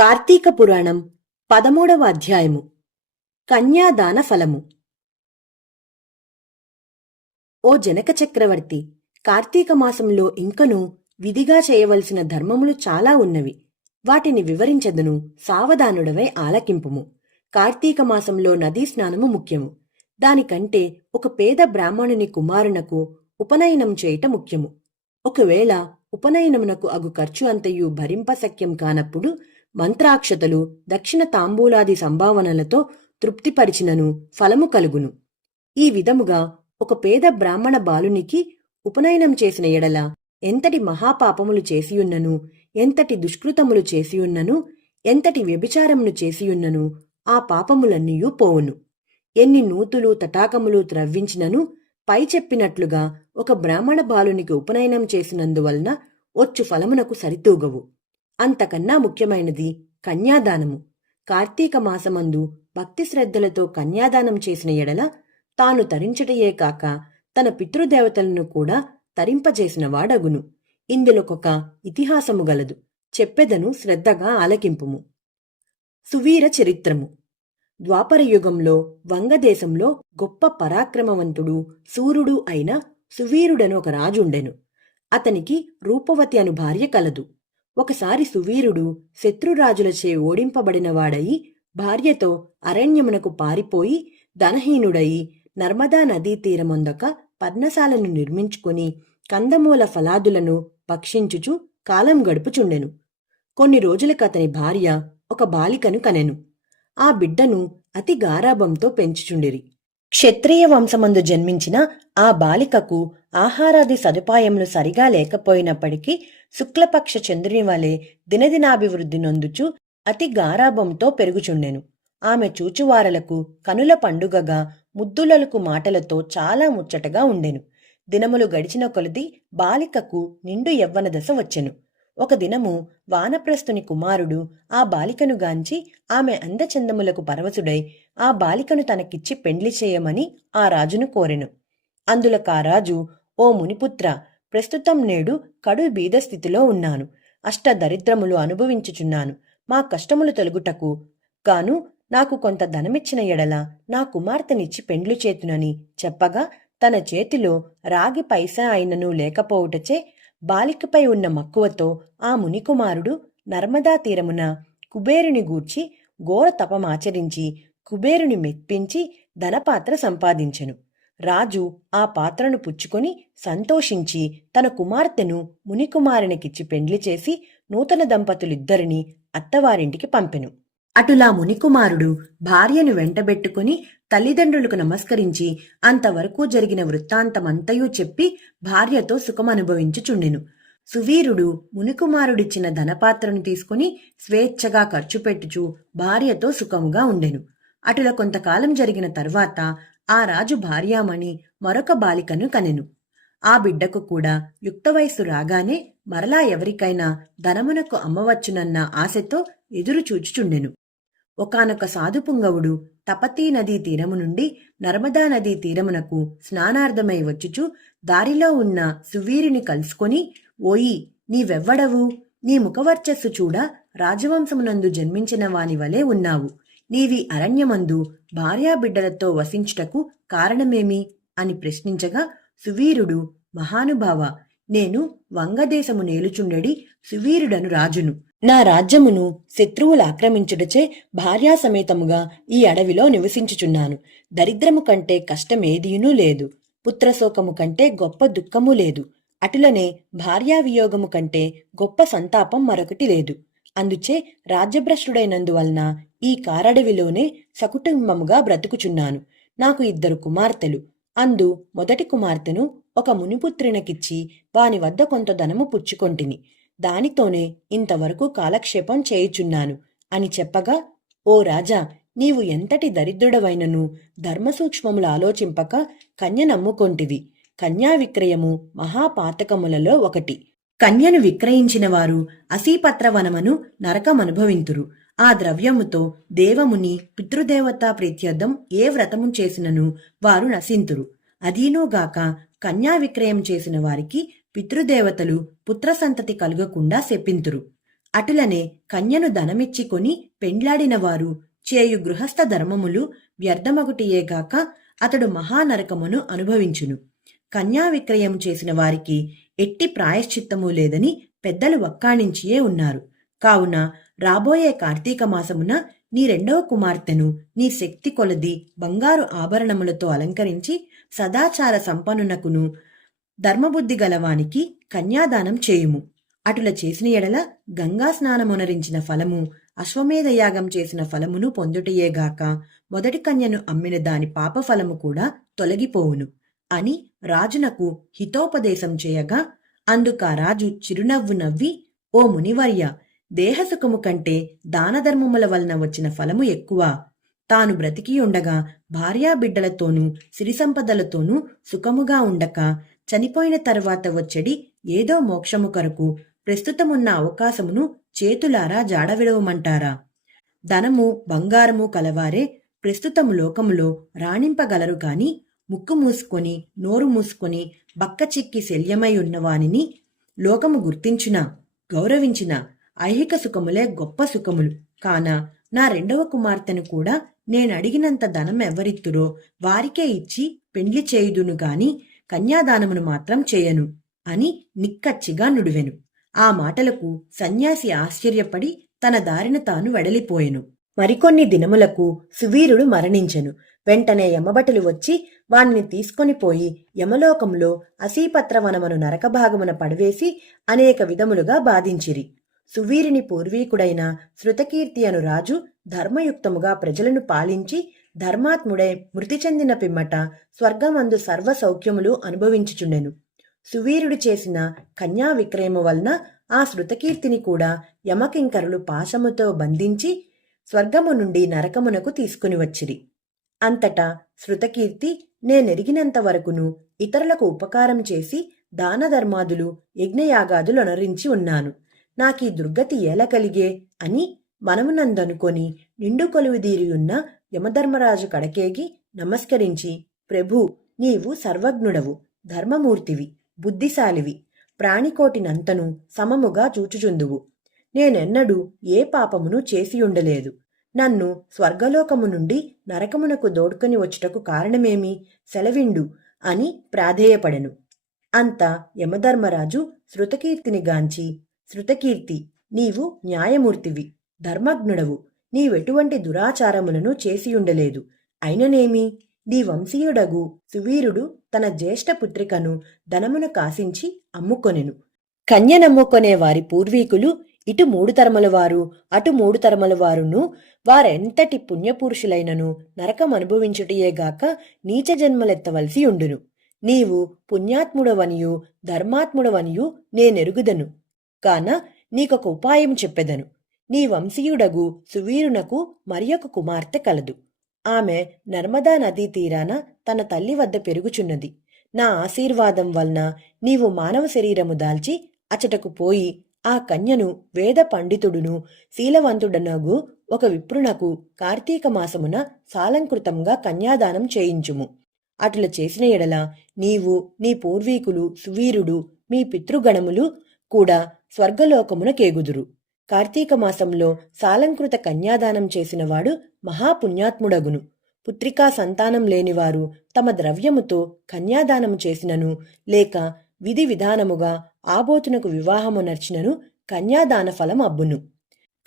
కార్తీక పురాణం పదమూడవ అధ్యాయము. కన్యాదాన ఫలము ఓ జనక చక్రవర్తి కార్తీక మాసంలో ఇంకను విధిగా చేయవలసిన ధర్మములు చాలా ఉన్నవి. వాటిని వివరించదును సావధానుడవై ఆలకింపుము. కార్తీక మాసంలో నదీ స్నానము ముఖ్యము. దానికంటే ఒక పేద బ్రాహ్మణుని కుమారునకు ఉపనయనం చేయుట ముఖ్యము. ఒకవేళ ఉపనయనమునకు అగు ఖర్చు అంతయు భరింపశక్యం కానప్పుడు మంత్రాక్షతలు దక్షిణ తాంబూలాది సంభావనలతో తృప్తిపరిచినను ఫలము కలుగును. ఈ విధముగా ఒక పేద బ్రాహ్మణ బాలునికి ఉపనయనం చేసిన ఎడల ఎంతటి మహాపాపములు చేసియున్నను ఎంతటి దుష్కృతములు చేసియున్నను ఎంతటి వ్యభిచారమును చేసియున్నను ఆ పాపములన్నీయూ పోవును. ఎన్ని నూతులు తటాకములు త్రవ్వించినను పై చెప్పినట్లుగా ఒక బ్రాహ్మణ బాలునికి ఉపనయనం చేసినందువలన వచ్చు ఫలమునకు సరితూగవు. అంతకన్నా ముఖ్యమైనది కన్యాదానము. కార్తీక మాసమందు భక్తి శ్రద్ధలతో కన్యాదానం చేసిన ఎడల తాను తరించటయే కాక తన పితృదేవతలను కూడా తరింపజేసిన వాడగును. ఇందులోకొక ఇతిహాసము గలదు. చెప్పెదను శ్రద్ధగా ఆలకింపుము. సువీర చరిత్రము. ద్వాపర యుగంలో వంగదేశంలో గొప్ప పరాక్రమవంతుడు సూర్యుడు అయిన సువీరుడను ఒక రాజుండెను. అతనికి రూపవతి అను భార్య కలదు. ఒకసారి సువీరుడు శత్రురాజులచే ఓడింపబడినవాడయి భార్యతో అరణ్యమునకు పారిపోయి ధనహీనుడయి నర్మదా నదీ తీరమొందక పర్ణశాలను నిర్మించుకొని కందమూల ఫలాదులను భక్షించుచు కాలం గడుపుచుండెను. కొన్ని రోజులకు అతని భార్య ఒక బాలికను కనెను. ఆ బిడ్డను అతి గారాభంతో పెంచుచుండిరి. క్షత్రియ వంశమందు జన్మించిన ఆ బాలికకు ఆహారాది సదుపాయములు సరిగా లేకపోయినప్పటికీ శుక్లపక్ష చంద్రుని వలె దినదినాభివృద్ధి నొందుచు అతి గారాభంతో పెరుగుచుండెను. ఆమె చూచువారలకు కనుల పండుగగా ముద్దులలకు మాటలతో చాలా ముచ్చటగా ఉండెను. దినములు గడిచిన కొలది బాలికకు నిండు యవ్వన దశ వచ్చెను. ఒక దినము వానప్రస్థుని కుమారుడు ఆ బాలికను గాంచి ఆమె అందచందములకు పరవశుడై ఆ బాలికను తనకిచ్చి పెండ్లి చేయమని ఆ రాజును కోరెను. అందులకా రాజు ఓ మునిపుత్ర ప్రస్తుతం నేడు కడు బీద స్థితిలో ఉన్నాను. అష్ట దరిద్రములు అనుభవించుచున్నాను. మా కష్టములు తొలుగుటకు గాను నాకు కొంత ధనమిచ్చిన ఎడల నా కుమార్తెనిచ్చి పెండ్లు చేతునని చెప్పగా తన చేతిలో రాగి పైసా అయినను లేకపోవుటచే బాలికపై ఉన్న మక్కువతో ఆ మునికుమారుడు నర్మదా తీరమున కుబేరుని గూర్చి ఘోర తపమాచరించి కుబేరుని మెప్పించి ధనపాత్ర సంపాదించెను. రాజు ఆ పాత్రను పుచ్చుకొని సంతోషించి తన కుమార్తెను మునికుమారునికిచ్చి పెండ్లి చేసి నూతన దంపతులిద్దరిని అత్తవారింటికి పంపెను. అటులా మునికుమారుడు భార్యను వెంటబెట్టుకుని తల్లిదండ్రులకు నమస్కరించి అంతవరకు జరిగిన వృత్తాంతమంతయూ చెప్పి భార్యతో సుఖమనుభవించుచుండెను. సువీరుడు మునికుమారుడిచ్చిన ధనపాత్రను తీసుకుని స్వేచ్ఛగా ఖర్చు పెట్టుచు భార్యతో సుఖముగా ఉండెను. అటుల కొంతకాలం జరిగిన తర్వాత ఆ రాజు భార్యామణి మరొక బాలికను కనెను. ఆ బిడ్డకు కూడా యుక్త వయస్సు రాగానే మరలా ఎవరికైనా ధనమునకు అమ్మవచ్చునన్న ఆశతో ఎదురు చూచుచుండెను ఒకానొక సాధుపుంగవుడు తపతీ నదీ తీరము నుండి నర్మదా నదీ తీరమునకు స్నానార్థమై వచ్చుచు దారిలో ఉన్న సువీరుని కలుసుకొని ఓయి నీవెవ్వడవు? నీ ముఖవర్చస్సు చూడ రాజవంశమునందు జన్మించిన వాని వలె ఉన్నావు. నీవి అరణ్యమందు భార్యాబిడ్డలతో వసించుటకు కారణమేమి? అని ప్రశ్నించగా సువీరుడు మహానుభావ నేను వంగదేశము నేలుచుండెడి సువీరుడను రాజును. నా రాజ్యమును శత్రువులు ఆక్రమించుటచే భార్యాసమేతముగా ఈ అడవిలో నివసించుచున్నాను. దరిద్రము కంటే కష్టమేదీనూ లేదు. పుత్రశోకము కంటే గొప్ప దుఃఖము లేదు. అటులనే భార్యావియోగము కంటే గొప్ప సంతాపం మరొకటి లేదు. అందుచే రాజ్యభ్రష్టుడైనందువలన ఈ కారడవిలోనే సకుటుంబముగా బ్రతుకుచున్నాను. నాకు ఇద్దరు కుమార్తెలు. అందు మొదటి కుమార్తెను ఒక మునిపుత్రినకిచ్చి వాని వద్ద కొంత ధనము పుచ్చుకొంటిని. దానితోనే ఇంతవరకు కాలక్షేపం చేయుచున్నాను. అని చెప్పగా ఓ రాజా నీవు ఎంతటి దరిద్రుడవైనను ధర్మసూక్ష్మములు ఆలోచింపక కన్య నమ్ముకొంటివి. కన్యా విక్రయము మహాపాతకములలో ఒకటి. కన్యను విక్రయించిన వారు అసీపత్రవనమను నరకమనుభవింతురు. ఆ ద్రవ్యముతో దేవముని పితృదేవతా ప్రీత్యర్థం ఏ వ్రతము చేసినను వారు నశింతురు. అదీనోగాక కన్యా విక్రయం చేసిన వారికి పితృదేవతలు పుత్రసంతతి కలుగకుండా శపింతురు. అటులనే కన్యను ధనమిచ్చి కొని పెండ్లాడిన వారు చేయు గృహస్థ ధర్మములు వ్యర్థమగుటియేగాక అతడు మహానరకమును అనుభవించును. కన్యా విక్రయం చేసిన వారికి ఎట్టి ప్రాయశ్చిత్తము లేదని పెద్దలు వక్కాణించియే ఉన్నారు. కావున రాబోయే కార్తీక మాసమున నీ రెండవ కుమార్తెను నీ శక్తి కొలది బంగారు ఆభరణములతో అలంకరించి సదాచార సంపన్నునకును ధర్మబుద్ధి గలవానికి కన్యాదానం చేయుము. అటుల చేసిన ఎడల గంగా స్నానమునరించిన ఫలము అశ్వమేధ యాగం చేసిన ఫలమును పొందుటయేగాక మొదటి కన్యను అమ్మిన దాని పాప ఫలము కూడా తొలగిపోవును. అని రాజునకు హితోపదేశం చేయగా అందుక రాజు చిరునవ్వు నవ్వి ఓ మునివర్య దేహసుఖము కంటే దానధర్మముల వలన వచ్చిన ఫలము ఎక్కువ. తాను బ్రతికి ఉండగా భార్యాబిడ్డలతోనూ సిరి సంపదలతోనూ సుఖముగా ఉండక చనిపోయిన తర్వాత వచ్చడి ఏదో మోక్షము కొరకు ప్రస్తుతమున్న అవకాశమును చేతులారా జాడవిడవమంటారా ధనము బంగారము కలవారే ప్రస్తుతము లోకములో రాణింపగలరు కాని ముక్కు మూసుకొని నోరు మూసుకొని బక్క చిక్కి శల్యమై ఉన్నవానిని లోకము గుర్తించిన గౌరవించిన? ఐహిక సుఖములే గొప్ప సుఖములు. కాన నా రెండవ కుమార్తెను కూడా నేనడిగినంత ధనం ఎవరిత్తురో వారికే ఇచ్చి పెండ్లి చేయుదును గాని కన్యాదానమును మాత్రం చేయను అని నిక్కచ్చిగా నుడివెను. ఆ మాటలకు సన్యాసి ఆశ్చర్యపడి తన దారిన తాను వెడలిపోయెను. మరికొన్ని దినములకు సువీరుడు మరణించెను. వెంటనే యమభటులు వచ్చి వాణ్ణి తీసుకొని పోయి యమలోకంలో అసీపత్రవనమును నరకభాగమున పడవేసి అనేక విధములుగా బాధించిరి. సువీరుని పూర్వీకుడైన శృతకీర్తి అను రాజు ధర్మయుక్తముగా ప్రజలను పాలించి ధర్మాత్ముడై మృతి చెందిన పిమ్మట స్వర్గమందు సర్వ సౌఖ్యములు అనుభవించుచుండెను. సువీరుడు చేసిన కన్యా విక్రయము వలన ఆ శృతకీర్తిని కూడా యమకింకరులు పాశముతో బంధించి స్వర్గము నుండి నరకమునకు తీసుకుని వచ్చిరి. అంతటా శృతకీర్తి నేనెరిగినంత వరకును ఇతరులకు ఉపకారం చేసి దాన ధర్మాదులు యజ్ఞయాగాదులు అనరించి ఉన్నాను. నాకీ దుర్గతి ఎలా కలిగే అని మనమునందనుకొని నిండు కొలువుదీరియున్న యమధర్మరాజు కడకేగి నమస్కరించి ప్రభు నీవు సర్వజ్ఞుడవు ధర్మమూర్తివి బుద్ధిశాలివి ప్రాణికోటినంతను సమముగా చూచుచుందువు. నేనెన్నడూ ఏ పాపమును చేసియుండలేదు. నన్ను స్వర్గలోకము నుండి నరకమునకు దోడుకొని వచ్చుటకు కారణమేమి? సెలవిండు అని ప్రాధేయపడెను. అంత యమధర్మరాజు శృతకీర్తిని గాంచి శృతకీర్తి నీవు న్యాయమూర్తివి. ధర్మజ్ఞుడవు. నీవెటువంటి దురాచారములను చేసియుండలేదు. అయిననేమి? నీ వంశీయుడగు సువీరుడు తన జ్యేష్ఠ పుత్రికను ధనమును కాసించి అమ్ముకొనెను. కన్యనమ్ముకొనే వారి పూర్వీకులు ఇటు మూడు తరముల వారు అటు మూడు తరముల వారును వారెంతటి పుణ్యపురుషులైనను నరకం అనుభవించుటయేగాక నీచ జన్మలెత్తవలసి ఉండును నీవు పుణ్యాత్ముడవనియు ధర్మాత్ముడవనియు నేనెరుగుదను కాన నీకొక ఉపాయం చెప్పెదను. నీ వంశీయుడగు సువీరునకు మరియొక కుమార్తె కలదు. ఆమె నర్మదా నదీ తీరాన తన తల్లి వద్ద పెరుగుచున్నది. నా ఆశీర్వాదం వలన నీవు మానవ శరీరము దాల్చి అచటకు పోయి ఆ కన్యను వేద పండితుడును శీలవంతుడనగు ఒక విప్రునకు కార్తీక మాసమున సాలంకృతంగా కన్యాదానం చేయించుము. అటుల చేసిన ఎడల నీవు నీ పూర్వీకులు సువీరుడు మీ పితృగణములు కూడా స్వర్గలోకమున కేగుదురు. కార్తీక మాసంలో సాలంకృత కన్యాదానం చేసినవాడు మహాపుణ్యాత్ముడగును. పుత్రికా సంతానం లేనివారు తమ ద్రవ్యముతో కన్యాదానము చేసినను లేక విధి విధానముగా ఆబోతునకు వివాహము నర్చినను కన్యాదాన ఫలం అబ్బును.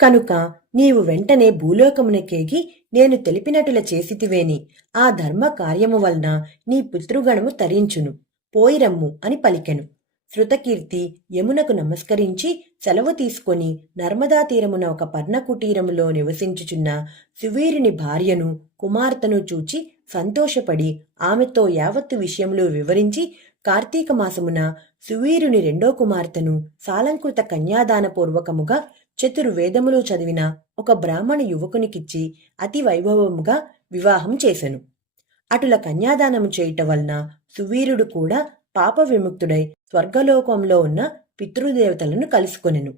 కనుక నీవు వెంటనే భూలోకమునకేగి నేను తెలిపినటుల చేసితివేని ఆ ధర్మ కార్యము వలన నీ పితృగణము తరించును. పోయిరమ్ము అని పలికెను. శృతకీర్తి యమునకు నమస్కరించి సెలవు తీసుకొని నర్మదా తీరమున ఒక పర్ణకుటీరములో నివసించుచున్న సువీరుని భార్యను కుమార్తెను చూచి సంతోషపడి ఆమెతో యావత్తు విషయములు వివరించి కార్తీక మాసమున సువీరుని రెండో కుమార్తెను సాలంకృత కన్యాదాన పూర్వకముగా చతుర్వేదములు చదివిన ఒక బ్రాహ్మణ యువకునికిచ్చి అతి వైభవముగా వివాహం చేశను అటుల కన్యాదానము చేయుట వలన సువీరుడు కూడా పాప విముక్తుడై స్వర్గలోకంలో ఉన్న పితృదేవతలను కలుసుకొనెను.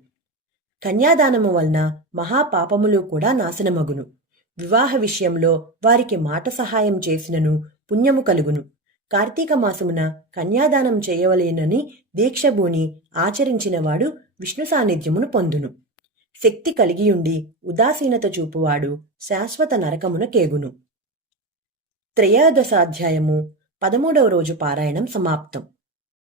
కన్యాదానము వలన మహాపాపములు కూడా నాశనమగును. వివాహ విషయంలో వారికి మాట సహాయం చేసినను పుణ్యము కలుగును. కార్తీక మాసమున కన్యాదానం చేయవలేనని దీక్షభూని ఆచరించినవాడు విష్ణు సాన్నిధ్యమును పొందును. శక్తి కలిగియుండి ఉదాసీనత చూపువాడు శాశ్వత నరకమున కేగును. త్రయోదశాధ్యాయము పదమూడవ రోజు పారాయణం సమాప్తం.